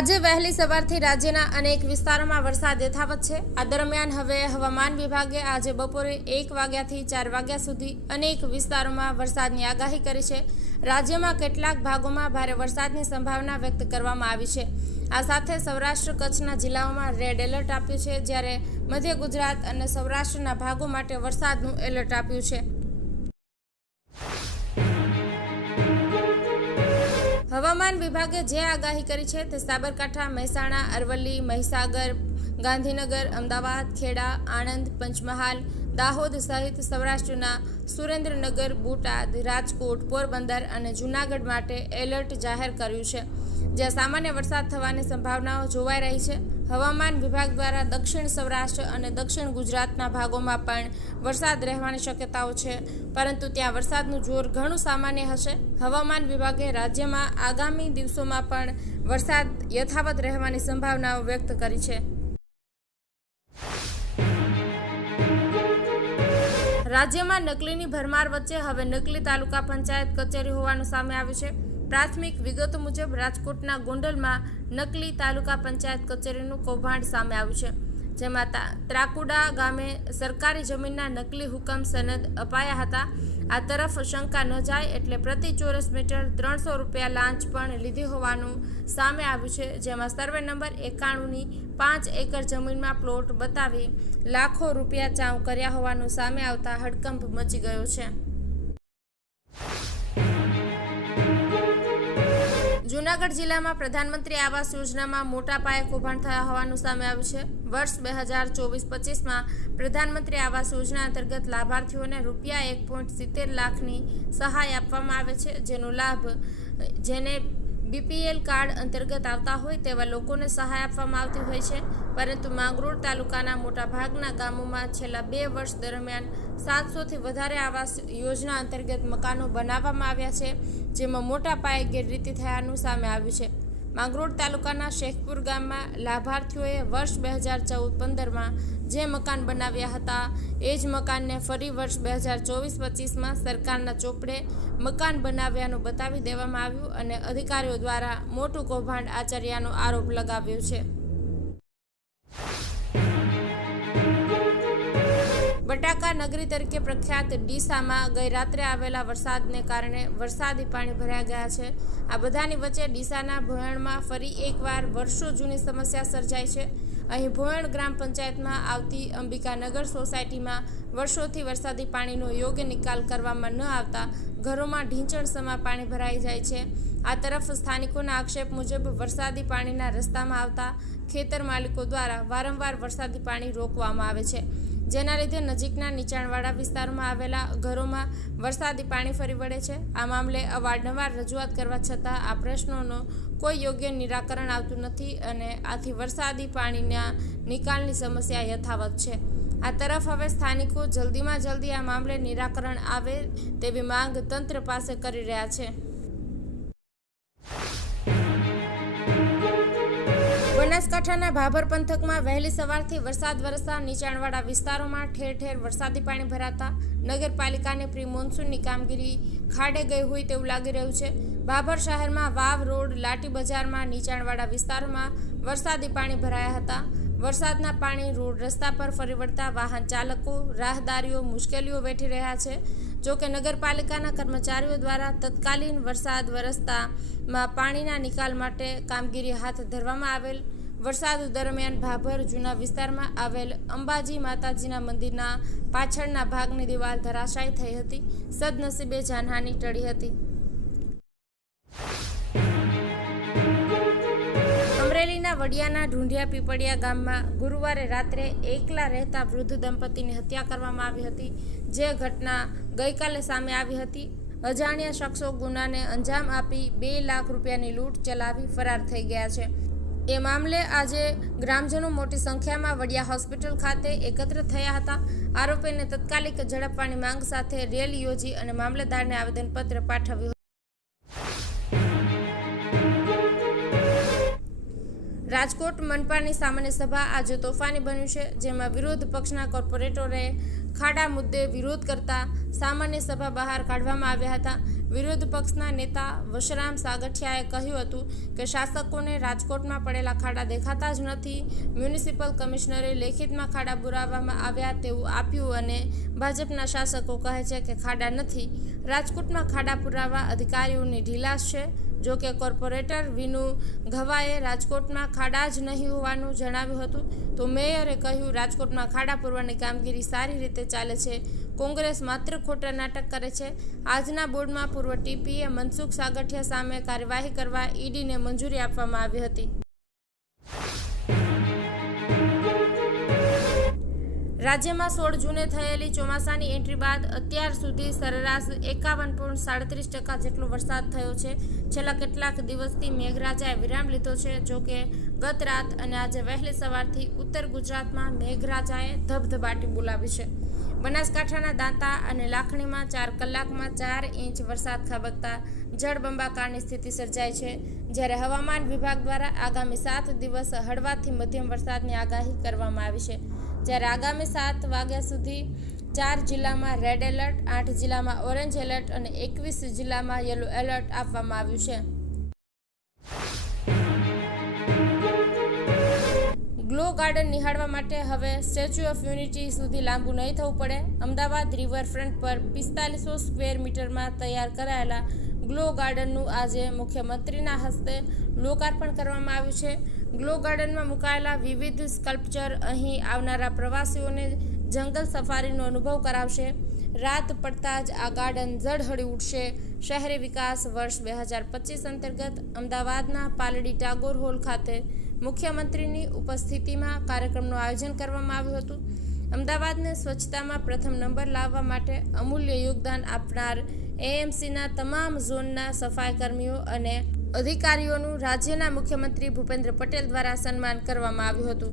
આજે વહેલી સવારથી રાજ્યના અનેક વિસ્તારોમાં વરસાદ યથાવત છે. આ દરમિયાન હવે હવામાન વિભાગે આજે બપોરે એક વાગ્યાથી ચાર વાગ્યા સુધી અનેક વિસ્તારોમાં વરસાદની આગાહી કરી છે. રાજ્યમાં કેટલાક ભાગોમાં ભારે વરસાદની સંભાવના વ્યક્ત કરવામાં આવી છે. આ સાથે સૌરાષ્ટ્ર કચ્છના જિલ્લાઓમાં રેડ એલર્ટ આપ્યું છે, જ્યારે મધ્ય ગુજરાત અને સૌરાષ્ટ્રના ભાગો માટે વરસાદનું એલર્ટ આપ્યું છે. હવામાન વિભાગે જે આગાહી કરી છે તે સાબરકાંઠા, મહેસાણા, અરવલ્લી, મહીસાગર, ગાંધીનગર, અમદાવાદ, ખેડા, આણંદ, પંચમહાલ, દાહોદ સહિત સૌરાષ્ટ્રના સુરેન્દ્રનગર, બોટાદ, રાજકોટ, પોરબંદર અને જૂનાગઢ માટે એલર્ટ જાહેર કર્યું છે. જ્યાં સામાન્ય વરસાદ થવાની સંભાવનાઓ જોવાઈ રહી છે. હવામાન વિભાગ દ્વારા દક્ષિણ સૌરાષ્ટ્ર અને દક્ષિણ ગુજરાતના ભાગોમાં પણ વરસાદ રહેવાની શક્યતાઓ છે. પરંતુ ત્યાં વરસાદનું જોર ઘણું સામાન્ય હશે. હવામાન વિભાગે રાજ્યમાં આગામી દિવસોમાં પણ વરસાદ યથાવત રહેવાની સંભાવનાઓ વ્યક્ત કરી છે. રાજ્યમાં નકલીની ભરમાર વચ્ચે હવે નકલી તાલુકા પંચાયત કચેરી હોવાનું સામે આવ્યું છે. પ્રાથમિક વિગતો મુજબ રાજકોટના ગોંડલમાં નકલી તાલુકા પંચાયત કચેરીનું કૌભાંડ સામે આવ્યું છે, જેમાં ત્રાકુડા ગામે સરકારી જમીનના નકલી હુકમ સનદ અપાયા હતા. આ તરફ શંકા ન જાય એટલે પ્રતિ ચોરસ મીટર ત્રણસો રૂપિયા લાંચ પણ લીધી હોવાનું સામે આવ્યું છે, જેમાં સર્વે નંબર એકાણુંની પાંચ એકર જમીનમાં પ્લોટ બતાવી લાખો રૂપિયા ચાઉ કર્યા હોવાનું સામે આવતા હડકંપ મચી ગયો છે. જૂનાગઢ જિલ્લામાં પ્રધાનમંત્રી આવાસ યોજનામાં મોટા પાયે કૌભાંડ થયા હોવાનું સામે આવ્યું છે. વર્ષ બે હજાર ચોવીસ પચીસમાં પ્રધાનમંત્રી આવાસ યોજના અંતર્ગત લાભાર્થીઓને રૂપિયા એક પોઈન્ટ સિત્તેર લાખની સહાય આપવામાં આવે છે, જેનો લાભ, જેને બીપીએલ કાર્ડ અંતર્ગત આવતા હોય તેવા લોકોને સહાય આપવામાં આવતી હોય છે. પરંતુ માંગરોળ તાલુકાના મોટાભાગના ગામોમાં છેલ્લા બે વર્ષ દરમિયાન સાતસોથી વધારે આવાસ યોજના અંતર્ગત મકાનો બનાવવામાં આવ્યા છે, જેમાં મોટા પાયે ગેરરીતિ થયાનું સામે આવ્યું છે. માંગરોળ તાલુકાના શેખપુર ગામમાં લાભાર્થીઓએ વર્ષ બે હજાર ચૌદ પંદરમાં જે મકાન બનાવ્યા હતા, એ જ મકાનને ફરી વર્ષ બે હજાર ચોવીસ પચીસમાં સરકારના ચોપડે મકાન બનાવ્યાનું બતાવી દેવામાં આવ્યું અને અધિકારીઓ દ્વારા મોટું કૌભાંડ આચર્યાનો આરોપ લગાવ્યો છે. બટાકા નગરી તરીકે પ્રખ્યાત ડીસામાં ગઈ રાત્રે આવેલા વરસાદને કારણે વરસાદી પાણી ભરાઈ ગયા છે. આ બધાની વચ્ચે ડીસાના ભોયણમાં ફરી એકવાર વર્ષો જૂની સમસ્યા સર્જાઈ છે. અહીં ભોયણ ગ્રામ પંચાયતમાં આવતી અંબિકાનગર સોસાયટીમાં વર્ષોથી વરસાદી પાણીનો યોગ્ય નિકાલ કરવામાં ન આવતા ઘરોમાં ઢીંચણસમા પાણી ભરાઈ જાય છે. આ તરફ સ્થાનિકોના આક્ષેપ મુજબ વરસાદી પાણીના રસ્તામાં આવતા ખેતર માલિકો દ્વારા વારંવાર વરસાદી પાણી રોકવામાં આવે છે. જેના લીધે નજીકના નીચાણવાળા વિસ્તારોમાં આવેલા ઘરોમાં વરસાદી પાણી ફરી વળે છે. આ મામલે અવારનવાર રજૂઆત કરવા છતાં આ પ્રશ્નોનો કોઈ યોગ્ય નિરાકરણ આવતું નથી અને આથી વરસાદી પાણીના નિકાલની સમસ્યા યથાવત છે. આ તરફ હવે સ્થાનિકો જલ્દીમાં જલ્દી આ મામલે નિરાકરણ આવે તેવી માંગ તંત્ર પાસે કરી રહ્યા છે. બનાસકાંઠાના ભાભર પંથકમાં વહેલી સવારથી વરસાદ વરસતા નીચાણવાળા વિસ્તારોમાં ઠેર ઠેર વરસાદી પાણી ભરાતા નગરપાલિકાને પ્રી મોન્સૂનની કામગીરી ખાડે ગઈ હોય તેવું લાગી રહ્યું છે. ભાભર શહેરમાં વાવ, રોડ, લાટી બજારમાં નીચાણવાળા વિસ્તારોમાં વરસાદી પાણી ભરાયા હતા. વરસાદના પાણી રોડ રસ્તા પર ફરી વળતા વાહન ચાલકો, રાહદારીઓ, મુશ્કેલીઓ વેઠી રહ્યા છે. જો કે નગરપાલિકાના કર્મચારીઓ દ્વારા તત્કાલીન વરસાદ વરસતામાં પાણીના નિકાલ માટે કામગીરી હાથ ધરવામાં આવેલ વરસાદ દરમિયાન ભાભર જૂના વિસ્તારમાં આવેલ અંબાજી માતાજીના મંદિરના પાછળના ભાગની દિવાલ ધરાશાયી થઈ હતી. સદનસીબે જાનહાની ટળી હતી. અમરેલીના વડિયાના ઢુંઢિયા પીપળિયા ગામમાં ગુરુવારે રાત્રે એકલા રહેતા વૃદ્ધ દંપતીની હત્યા કરવામાં આવી હતી. જે ઘટના ગઈકાલે સામે આવી હતી. અજાણ્યા શખ્સો ગુનાને અંજામ આપી બે લાખ રૂપિયાની લૂંટ ચલાવી ફરાર થઈ ગયા છે. એ મામલે આજે ગ્રામજનો મોટી સંખ્યામાં વડિયા હોસ્પિટલ ખાતે એકત્ર થયા હતા. આરોપીને તત્કાલિક ઝડપવાની માંગ સાથે રેલી યોજી અને મામલતદારને આવેદનપત્ર પાઠવ્યું રાજકોટ મનપાની સામાન્ય સભા આજે તોફાની બન્યું છે, જેમાં વિરોધ પક્ષના કોર્પોરેટરોએ ખાડા મુદ્દે વિરોધ કરતા સામાન્ય સભા બહાર કાઢવામાં આવ્યા હતા. વિરોધ પક્ષના નેતા વશરામ સાગઠિયાએ કહ્યું હતું કે શાસકોને રાજકોટમાં પડેલા ખાડા દેખાતા જ નથી. મ્યુનિસિપલ કમિશનરે લેખિતમાં ખાડા બુરાવવામાં આવ્યા તેવું આપ્યું અને ભાજપના શાસકો કહે છે કે ખાડા નથી. રાજકોટમાં ખાડા પુરાવા અધિકારીઓની ઢીલાશ છે. જો કે કોર્પોરેટર વિનુ ઘવાએ રાજકોટમાં ખાડા જ નહીં હોવાનું જણાવ્યું હતું. તો મેયરે કહ્યું, રાજકોટમાં ખાડા પૂરવાની કામગીરી સારી રીતે ચાલે છે. કોંગ્રેસ માત્ર ખોટા નાટક કરે છે. આજના બોર્ડમાં પૂર્વ ટીપીએ મનસુખ સાગઠિયા સામે કાર્યવાહી કરવા ઈડીને મંજૂરી આપવામાં આવી હતી. રાજ્યમાં સોળ જૂને થયેલી ચોમાસાની એન્ટ્રી બાદ અત્યાર સુધી સરેરાશ એકાવન પોઈન્ટ સાડત્રીસ ટકા જેટલો વરસાદ થયો છે. છેલ્લા કેટલાક દિવસથી મેઘરાજાએ વિરામ લીધો છે. જો કે ગત રાત અને આજે વહેલી સવારથી ઉત્તર ગુજરાતમાં મેઘરાજાએ ધબધબાટી બોલાવી છે. બનાસકાંઠાના દાંતા અને લાખણીમાં ચાર કલાકમાં ચાર ઇંચ વરસાદ ખાબકતા જળબંબાકારની સ્થિતિ સર્જાઈ છે. જ્યારે હવામાન વિભાગ દ્વારા આગામી સાત દિવસ હળવાથી મધ્યમ વરસાદની આગાહી કરવામાં આવી છે. જ્યારે આગામી સાત વાગ્યા સુધી ચાર જિલ્લામાં રેડ એલર્ટ, આઠ જિલ્લામાં ઓરેન્જ એલર્ટ અને એકવીસ જિલ્લામાં યલો એલર્ટ આપવામાં આવ્યું છે. ગ્લો ગાર્ડન નિહાળવા માટે હવે સ્ટેચ્યુ ઓફ યુનિટી સુધી લાંબુ નહીં થવું પડે. અમદાવાદ રિવરફ્રન્ટ પર પિસ્તાલીસો સ્ક્વેર મીટરમાં તૈયાર કરાયેલા ગ્લો ગાર્ડનનું આજે મુખ્યમંત્રીના હસ્તે લોકાર્પણ કરવામાં આવ્યું છે. ગ્લો ગાર્ડનમાં મુકાયેલા વિવિધ સ્કલ્પચર અહીં આવનારા પ્રવાસીઓને જંગલ સફારીનો અનુભવ કરાવશે. રાત પડતા જ આ ગાર્ડન ઝળહળી ઉઠશે. શહેરી વિકાસ વર્ષ બે હજાર પચીસ અંતર્ગત અમદાવાદના પાલડી ટાગોર હોલ ખાતે મુખ્યમંત્રીની ઉપસ્થિતિમાં કાર્યક્રમનું આયોજન કરવામાં આવ્યું હતું. અમદાવાદને સ્વચ્છતામાં પ્રથમ નંબર લાવવા માટે અમૂલ્ય યોગદાન આપનાર એએમસીના તમામ ઝોનના સફાઈ કર્મીઓ અને અધિકારીઓનું રાજ્યના મુખ્યમંત્રી ભૂપેન્દ્ર પટેલ દ્વારા સન્માન કરવામાં આવ્યું હતું.